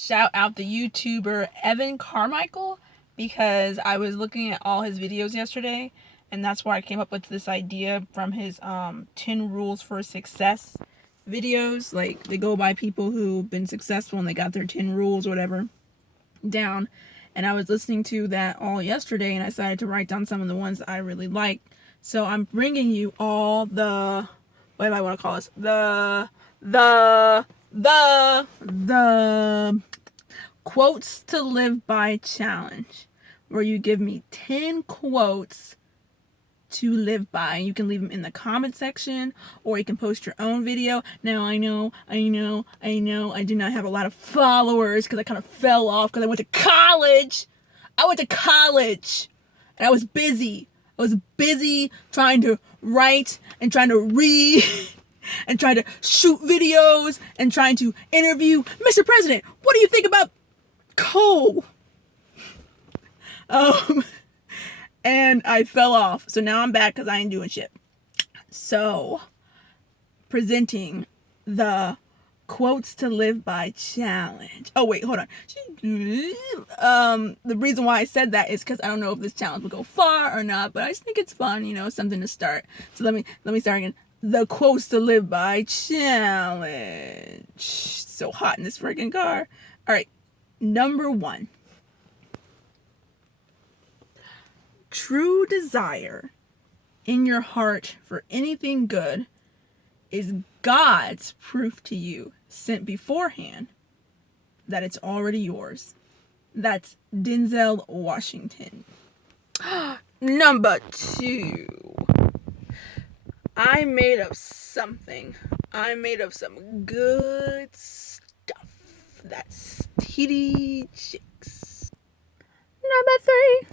shout out the YouTuber Evan Carmichael because I was looking at all his videos yesterday, and that's where I came up with this idea from his 10 rules for success videos. Like, they go by people who've been successful and they got their 10 rules or whatever down. And I was listening to that all yesterday, and I decided to write down some of the ones that I really liked. So I'm bringing you all the, what do I want to call this? The quotes to live by challenge, where you give me 10 quotes to live by. You can leave them in the comment section, or you can post your own video. Now I know I do not have a lot of followers because I kind of fell off because I went to college and I was busy trying to write and trying to read and trying to shoot videos and trying to interview Mr. President. What do you think about coal? And I fell off. So now I'm back because I ain't doing shit. So, presenting the quotes to live by challenge. Oh, wait, hold on. The reason why I said that is because I don't know if this challenge will go far or not, but I just think it's fun, something to start. So let me start again. The quotes to live by challenge. So hot in this freaking car. All right. Number 1. True desire in your heart for anything good is God's proof to you, sent beforehand, that it's already yours. That's Denzel Washington. Number 2. I made of something. I made of some good stuff. That's TD Chicks. Number 3.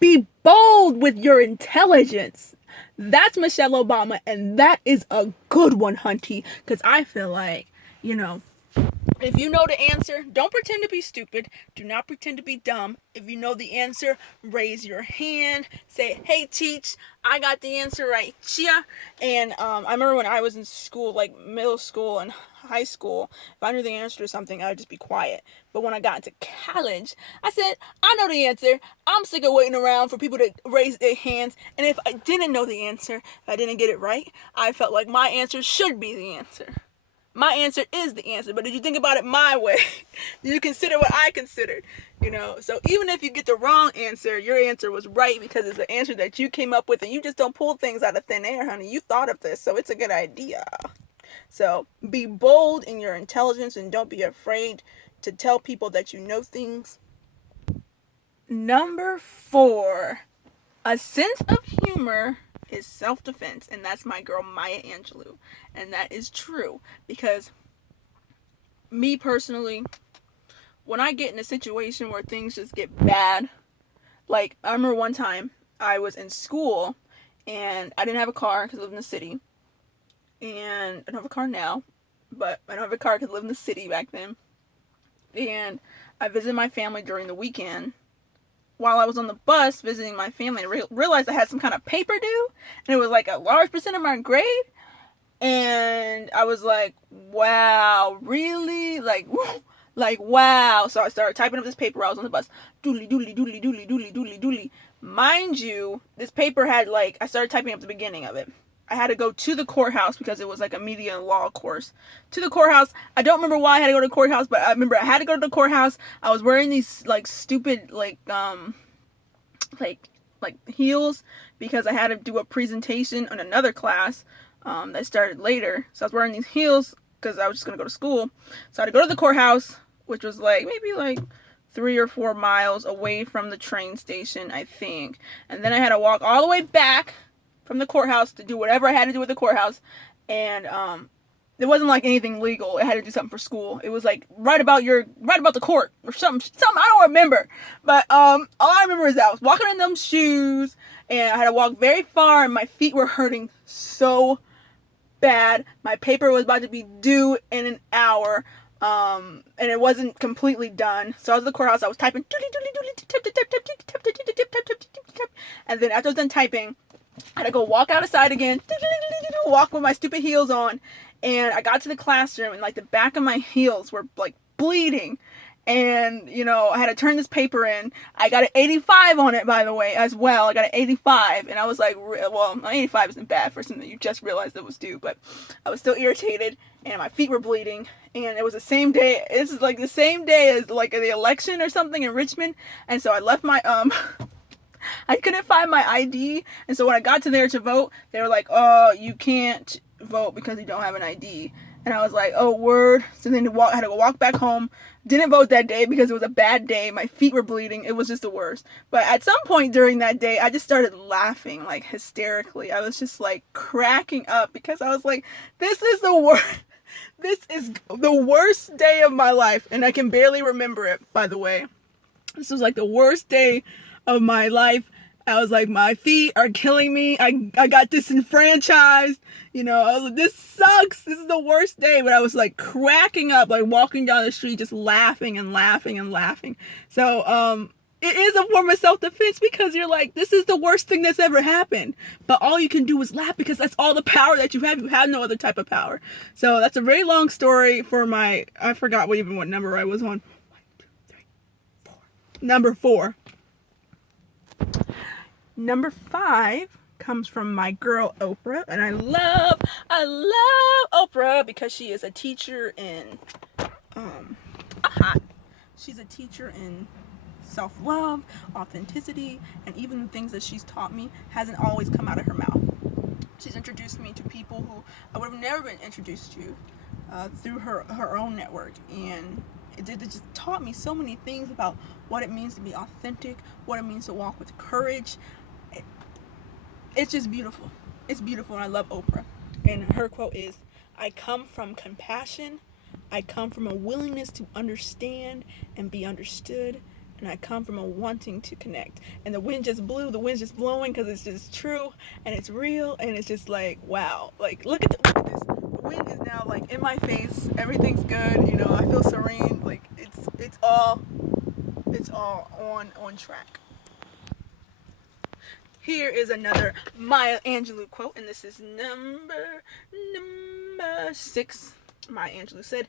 Be bold with your intelligence. That's Michelle Obama, and that is a good one, hunty, because I feel like, if you know the answer, don't pretend to be stupid. Do not pretend to be dumb. If you know the answer, raise your hand. Say, hey, teach, I got the answer right here. And I remember when I was in school, like middle school and high school, if I knew the answer to something, I would just be quiet. But when I got into college, I said, I know the answer. I'm sick of waiting around for people to raise their hands. And if I didn't know the answer, if I didn't get it right, I felt like my answer should be the answer. My answer is the answer, but did you think about it my way? Did you consider what I considered? So even if you get the wrong answer, your answer was right because it's the answer that you came up with, and you just don't pull things out of thin air, honey. You thought of this, so it's a good idea. So be bold in your intelligence and don't be afraid to tell people that you know things. Number 4, a sense of humor is self-defense, and that's my girl Maya Angelou, and that is true because me personally, when I get in a situation where things just get bad, like I remember one time I was in school and I didn't have a car because I live in the city, and I don't have a car now, but I don't have a car because I live in the city back then, and I visited my family during the weekend. While I was on the bus visiting my family, I realized I had some kind of paper due, and it was like a large percent of my grade, and I was like, wow, really? Like, wow. So I started typing up this paper while I was on the bus. Doodly. Mind you, this paper had I started typing up the beginning of it. I had to go to the courthouse because it was like a media law course. To the courthouse. I don't remember why I had to go to the courthouse, but I remember I had to go to the courthouse. I was wearing these stupid heels because I had to do a presentation on another class that started later. So I was wearing these heels because I was just gonna go to school. So I had to go to the courthouse, which was maybe 3 or 4 miles away from the train station, I think. And then I had to walk all the way back from the courthouse to do whatever I had to do with the courthouse. And it wasn't anything legal. I had to do something for school. It was right about the court or something I don't remember. But all I remember is that I was walking in them shoes and I had to walk very far and my feet were hurting so bad. My paper was about to be due in an hour. And it wasn't completely done. So I was at the courthouse, I was typing, and then after I was done typing, I had to go walk outside again, walk with my stupid heels on, and I got to the classroom, and the back of my heels were bleeding, And, I had to turn this paper in. I got an 85 on it, by the way, as well. I got an 85. And I was like, well, my 85 isn't bad for something you just realized it was due. But I was still irritated, and my feet were bleeding. And it was the same day. This is like the same day as like the election or something in Richmond. And so I left my, I couldn't find my ID. And so when I got to there to vote, they were like, oh, you can't vote because you don't have an ID. And I was like, oh, word. So then I had to go walk back home. Didn't vote that day because it was a bad day. My feet were bleeding. It was just the worst. But at some point during that day, I just started laughing like hysterically. I was just like cracking up because I was like, this is the worst. This is the worst day of my life. And I can barely remember it, by the way. This was like the worst day of my life. I was like, my feet are killing me. I got disenfranchised. I was like, this sucks. This is the worst day. But I was like cracking up, like walking down the street, just laughing and laughing and laughing. So, it is a form of self-defense because you're like, this is the worst thing that's ever happened. But all you can do is laugh because that's all the power that you have. You have no other type of power. So that's a very long story for I forgot what number I was on. 1, 2, 3, 4. Number 4. Number 5 comes from my girl Oprah, and I love Oprah because she is a teacher in she's a teacher in self-love, authenticity, and even the things that she's taught me hasn't always come out of her mouth. She's introduced me to people who I would have never been introduced to through her own network, and it just taught me so many things about what it means to be authentic, what it means to walk with courage. It's just beautiful. It's beautiful, and I love Oprah. And her quote is, I come from compassion, I come from a willingness to understand and be understood, and I come from a wanting to connect. And the wind just blew, the wind's just blowing because it's just true, and it's real, and it's just like, wow. Like, look at this. The wind is now like in my face, everything's good, I feel serene, like it's all on track. Here is another Maya Angelou quote, and this is number 6. Maya Angelou said,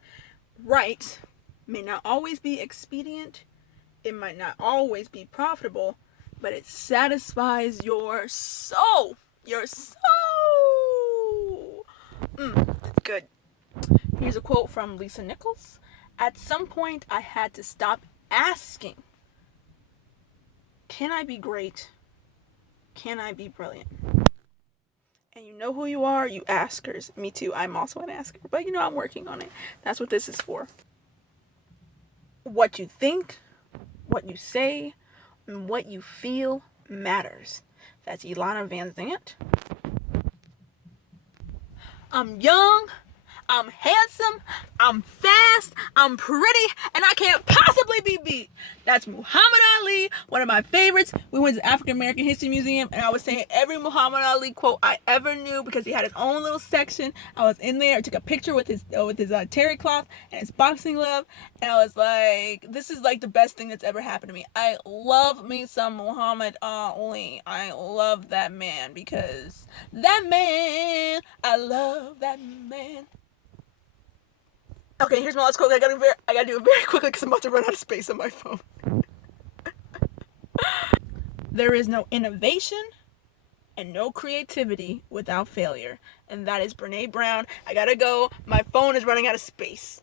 right may not always be expedient, it might not always be profitable, but it satisfies your soul. Your soul. That's good. Here's a quote from Lisa Nichols. At some point, I had to stop asking, can I be great? Can I be brilliant? And you know who you are, you askers. Me too, I'm also an asker. But I'm working on it. That's what this is for. What you think, what you say, and what you feel matters. That's Ilana Van Zant. I'm young, I'm handsome, I'm fast, I'm pretty, and I can't possibly be beat. That's Muhammad Ali, one of my favorites. We went to the African American History Museum, and I was saying every Muhammad Ali quote I ever knew because he had his own little section. I was in there, I took a picture with his terry cloth and his boxing glove, and I was like, this is like the best thing that's ever happened to me. I love me some Muhammad Ali. I love that man because I love that man. Okay, here's my last quote. I gotta do it very quickly because I'm about to run out of space on my phone. There is no innovation and no creativity without failure. And that is Brene Brown. I gotta go. My phone is running out of space.